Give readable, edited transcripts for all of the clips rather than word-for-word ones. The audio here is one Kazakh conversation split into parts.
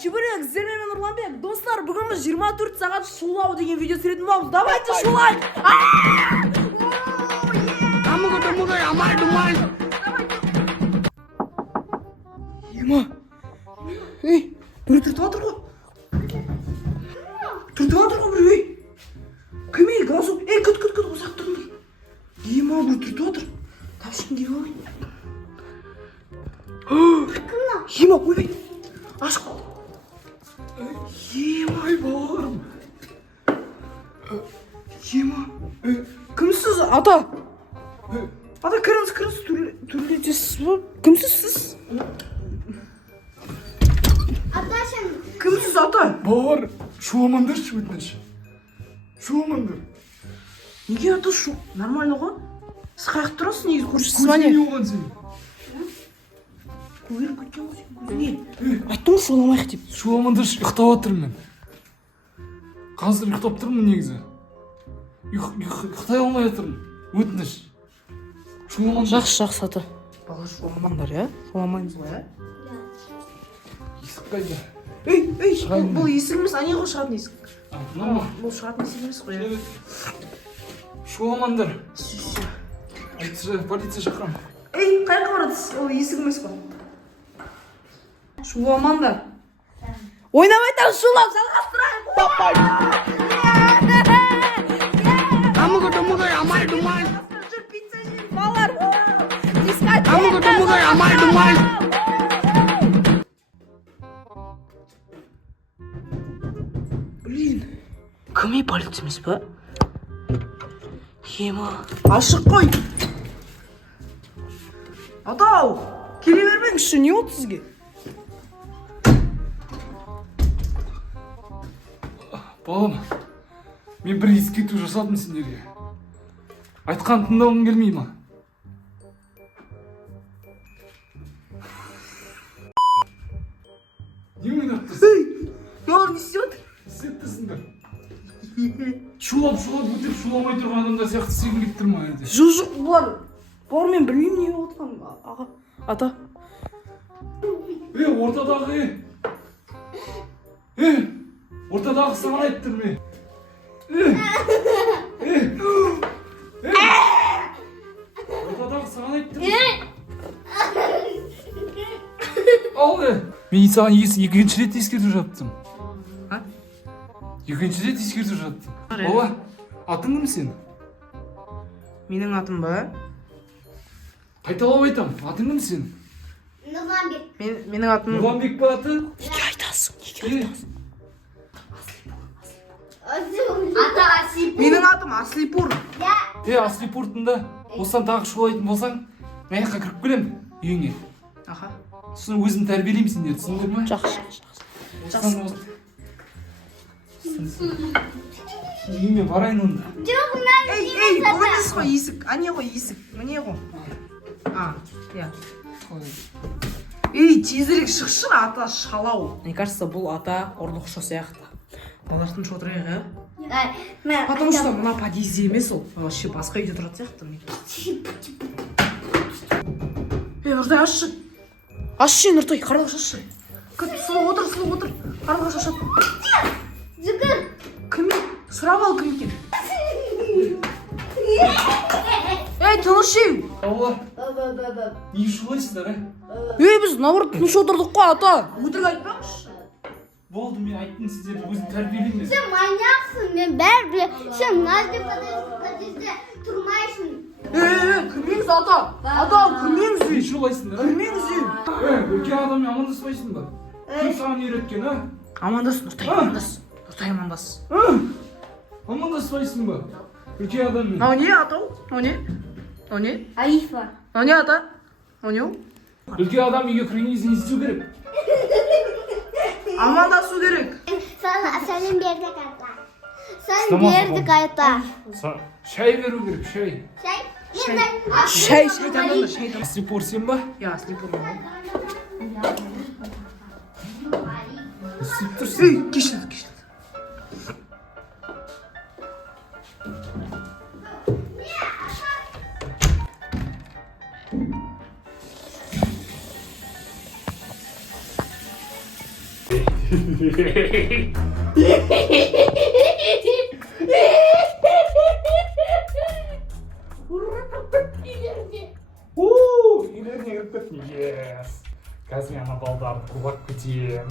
Чебурек, сіздермен мен Нұрланбек. Достар, бүгін біз 24 сағат шулау деген видео түсіретін боламыз. Давайте шулай! Ема! Ей, бір түртіп атыр ғой. Түртіп атыр ғой бір, ей. Кім ей, галсу? Ей, күт, ұзақ тұрмын. Ема, бір түртіп атыр. Тапшықын келіп алайын. Ема, ойбай. Ашық қалды. Ема-ай балаларым. Ема. Кімсіз, ата? Ата, кіріңіз, түрлетесіз ба? Кімсіз сіз? Ата сен... Кімсіз, ата? Балалар, шуламандыршы өтініш. Шуламандар. Неге ата шу? Нормально ғой? Сіз қаяқ тұрасыз, негіз көршісіз Көзіне не? оған сен. Көйіріп кеткен ғой сен көзіне. Айттың шуламайық деп. Шуламандыршы, ұйықтап отырмын мен. Қазір ұйықтап тұрмын негізі. Ұйықтай алмай отырмын. Өтініш. Шуламандар. Жақсы ата. Бала шуламаңдар, я? Шуламайымыз ғой, я? Есік қайда? Ей, Шығайын бұл есік емес, ане ғой шығатын есік. Мына ма? Бұл шығатын есік емес қой, я? Шуламандар. Сөз. Айтшы, полиция шақырам. Ей, қайқа баратыз? Ол есік емес қой. Шуламаңдар. Ойнамайтар шулап, жалғастырайық. Блин, кім ей полиция емес па? Ема, ашық қой. Атау, келе бермеңізші, не болды сізге? Балам, мен бір ескерту жасадым сендерге. Айтқан тыңдауың келмей ма? Не ойнап тұрсың? Ей, мыналар не істеп отыр? Істептісіңдер. Шулап өтіп шуламай тұрған адамдар сияқты істегің келіп тұр ма әлде? Жоқ, бұлар мен білмеймін не болып отқан. Аға, ата. Ортадағы, ортадағы саған айтып тұр мен. Ортадағы саған айтып тұр. Ал, мен саған екінші рет ескерту жаттым. Екінші рет ескерту жаттым. Бала, атың кім сен? Менің атым ба? Қайталап айтам, атың кім сен? Нұрланбек. Менің атым... Нұрланбек па аты? Неге айтасың? Ата Асипур. Менің атым Аслипур. Аслипуртында осыдан тағы шулайтын болсаң, мен жаққа кіріп келем үйіңе. Аха. Сосын өзім тәрбиелеймін сендерді, түсіндіңдер ме? Жақсы. Үйіме барайын онда. Жоқ, мен... Ей, бұл емес қой есік. Ане ғой есік. Міне ғой. Я. Ей, тезірек шықшы, ата шалау. Мне кажется, бұл ата ұрлықшы сияқты. Балартын шотырайық, я? Потому что мына подъезде емес ол. Вообще басқа үйде тұрады сияқты. Ей, Нұртай, ашшы. Ашшы, Нұртай, қаралаш ашшы. Сұлу отыр. Қаралаш ашады. Зүгір. Кім? Сұрап ал кім екен? Ей, тыныш ей! Балалар, не шулайсыздар, Ей, біз наоборот тыныш отырдық қой, ата! Өтірік айтпаңызшы. Болды, мен айттым сіздерді өзім тәрбиелеймін. Сен маньяксың, мен бәрі білем. Сен мынандай подъезде тұрмайсың. Кірмеңіз, ата! Ата, кірмеңіз Не ей! шулайсыңдар, Кірмеңіз ей! Үлкен адаммен амандаспайсың ба? Кім саған үйреткен, Амандас, Нұртай, амандас. Нұртай, амандас. Амандаспайсың ба? Үлкен адаммен. О не, атау? О не? Айфа. О не, ата? О не? Үлкен адам үйге кіргеннен кейін не істеу керек? Амандасу керек. Сәлем бердік ата. Сәлем бердік ата. Шай беру керек, шай. Шай? Шай. Аслипур сен ба? Я, Аслипур. Істеп тұрсың. Ей, кешілді. Үйлеріне кіріп кеттім. Yes. Қазір мен ана балдарды қуып кетем.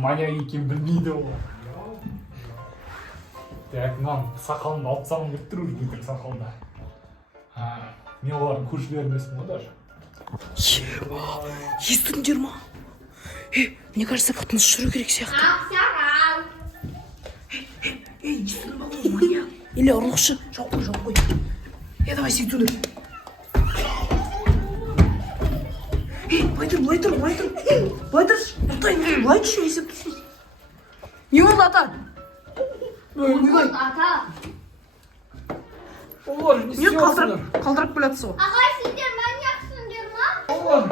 Маньяк екенін білмейді ол. Так, мынаны сақалымды алып тастағым келіп тұр уже өтірік сақалда. Мен олардың көршілері емеспін ғой даже. Естідіңдер ма? Мне кажется, как тыныш жүру керек сияқты. Естідің ба ол маньяк? Или ұрлықшы? Жауып қой. Давай сөйтуді. Былай тұр. Былай тұршы. Былай тұршы, есеп тұрсын. Не болды, ата? Ата. Олар, не Не қалдырып білатсы ғой. Ағай, сендер маньяксыңдер ма? Олар,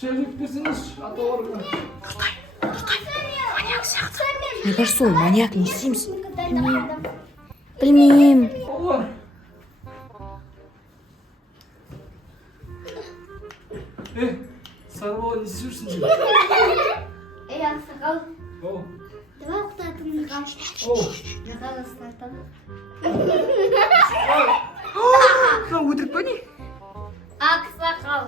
шәліп берсеңіз, аталарына. Нұртай. Маньяк сияқты. Мне кажется, ол маньяк, не істейміз? Білмеймін. Олар. Сары бала, не істеп жүрсің? Ақсақал. Оу. Давай ұқтатыңызға. Оу. Нағал ұстатым. Өтірік па не? Ақсақал.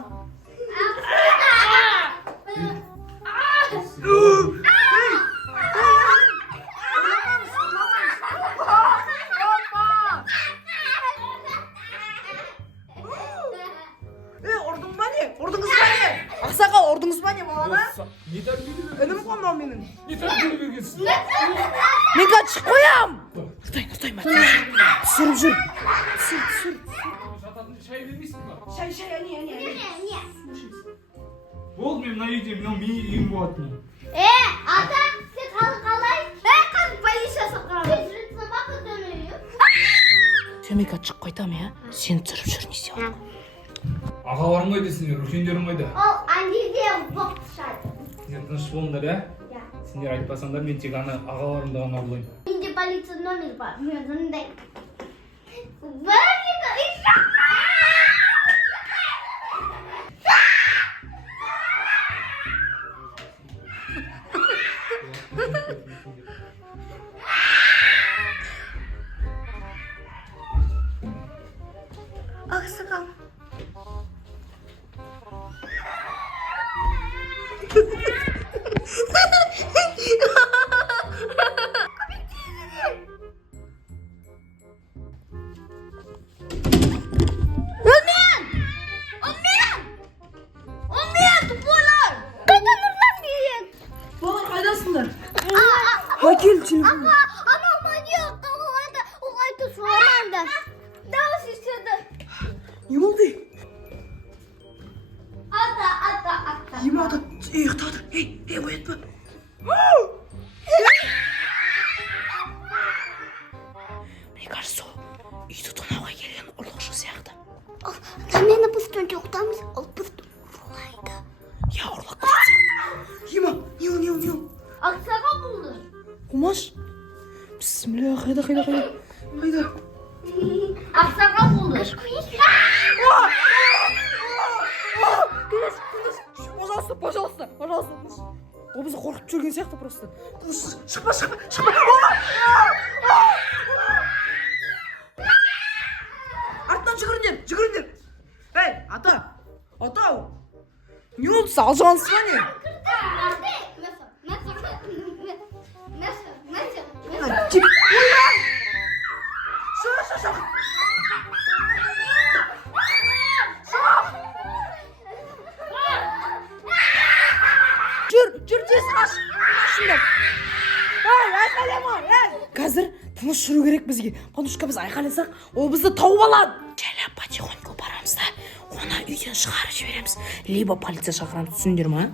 Ұрдың ба не? Ұрдыңыз ба не? Ақсақал, ұрдыңыз ба не баланы? Не тәрбиелі бергенсің? Інім ғой мынау менің. Не тәрбиелі бергенсің? Мен қазір шығып қоям. Нұртай, түсіріп жүр. Түсір. Жататын шай бермейсің ба? Шай, әне. Болды, мен мына үйде, мынау менің үйім болатын. Ата, сен қалай? Қазір полиция шақырамын. Сен собака дөнөйү. Сен мен қазір шығып қайтам, я? Сен түсіріп жүр, не істеп алдың? Ағаларың қайда сендер, үлкендерің қайда? Ол андерде боқтышады. Сендер тыныш болыңдар, ә? Сендер айтпасаңдар, мен тек ана ағаларымды ғана ұрлаймын. Менде полиция номер бар. Мен мындай. Ақсақал. Қайдасыңдар? Әкел телефон. Анау маньяк оғайды сұраманды. Дауыс естеді. Не болды? Ата. Ема ата, ұйықтадыр. Оятпа. Мне кажется, үйді тонауға келген ұрлықшы сияқты. Мені біз түнде ұқтамыз, ол бізді ұрлайды. Я ұрлық көрет сияқты. Ема, не ол? Ақсаға болды. Қумаш. Бісміллә, қайда. Ақсаға болды. Пожалуйста. Ол бізді қорқып жүрген сияқты просто. Шықпа. Артынан жүгіріңдер. Ей, ата. Не oldu? Алжығансыз ба не? Жүр тез қаш. Айқайлама. Қазір тыныш жүру керек бізге. Панушка біз айқайласақ, ол бізді тауып алады. Жайлап потихоньку барамыз да, оны үйден шығарып жібереміз. Либо полиция шақырамыз, түсіндер ма?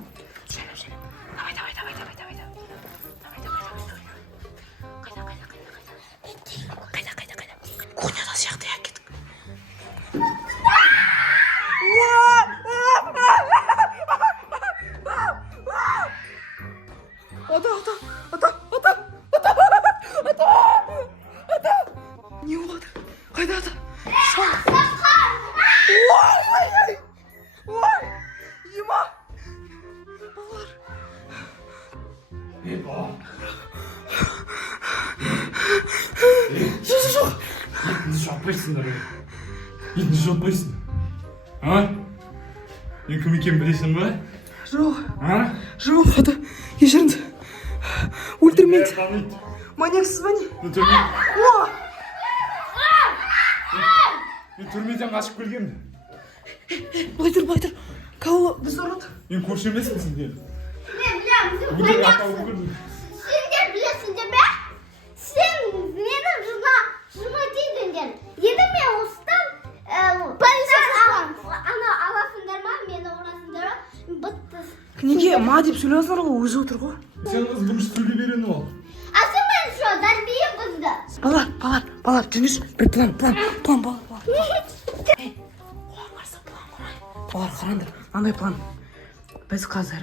Давай. Қайда. Кухняда сияқты я кеттік. Ата! Не болады? Қайда ата? Ой! Ема! Балалар! Жоқ. Етіңді жаппайсыңдар. Етіңді жаппайсың. А? Мен кім екенін білесің ба? Жоқ. А? Жоқ, ата. Кешіріңіз. Өлтірмейді. Таниды. Маньяксыз ба не? Мен түрме- О! мен түрмеден қашып келгенмін. Былай тұр. Кого бізді ұрады? Мен көрші емеспін сенден. Мен білемін, сен Өтірік маньяксың. ақау көрдім. Сендер білесіңдер ме? Сен менің журна тейдіңдер. Енді мен осыдан полиция ана аласыңдар ма, мені ұрасыңдар ма? Быттыз. Неге ма деп сөйлесіңдер ғой, өзі отыр ғой. Сен қыз бұны сөйлей берені ол. А сен мен що, тәрбие бұзды? Балар, жүріңіз. Bir план. Балар. Балар, қараңдар. Мынандай план. Біз қазір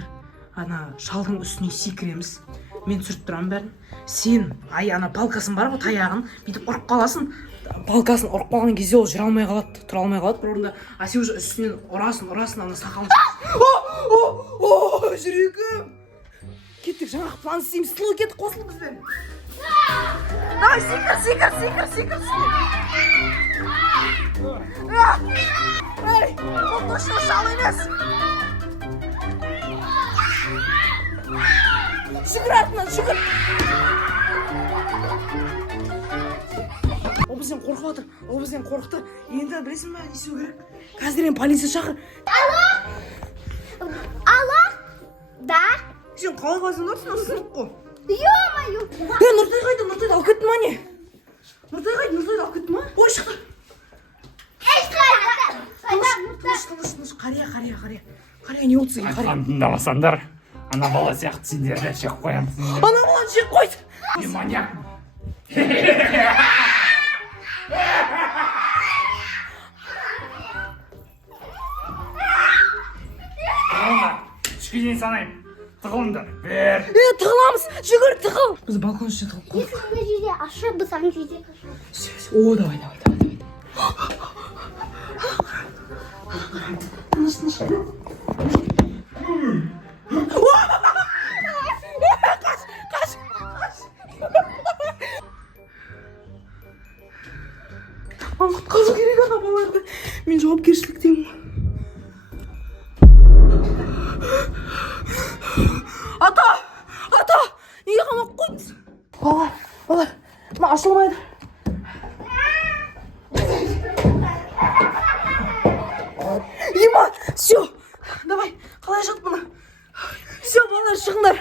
ана шалдың үстіне секіреміз. Мен түсіріп тұрамын бәрін. Сен, ана палкасын бар ғой, таяғын, бүйтіп ұрып қаласың. Палкасын ұрып қалған кезде ол жүре алмай қалады, тұра алмай қалады. Бір орында, а сен уже үстінен ұрасың, ана сақалын. О, жүрегім. Кеттік, жаңағы план істейміз. Слой кеттік, қосыл бізбен. Давай, секір. Эй, бұл точно шал емес. Жүгір артынан, жүгір. Ол бізден қорқып отыр. Ол бізден қорықты. Енді білесің бе, не істеу керек? Қазір полиция шақыр. Алло? Да? Сен қалай қаласың, Нұртай сынып қой. Ё-моё! Нұртай қайда? Нұртайды алып кетті ма не? Нұртайды алып кетті ма? Ой, шықты. Тыныш, қария. Қария, не болды сізге, қария? Айтқанды тыңдамасаңдар, ана бала сияқты сендерді жек қоямын. Ана баланы жек қойды. Мен маньякпын. Үшке дейін санаймын. Тығылыңдар. Бер. Тығыламыз. Жүгір, тығыл. Біз балкон үстіне тығылып қойдық. Если ана жерде ашы, біз ана жерде қашу. О, давай. Тыныш. Қаш. Құтқару керек ана балаларды. Мен жауапкершіліктемін. Ата! Неге қамап қойдыңыз? Балалар, мына ашылмайды. Ема, все, давай, қалай жат бұны? Все, балалар, шығыңдар.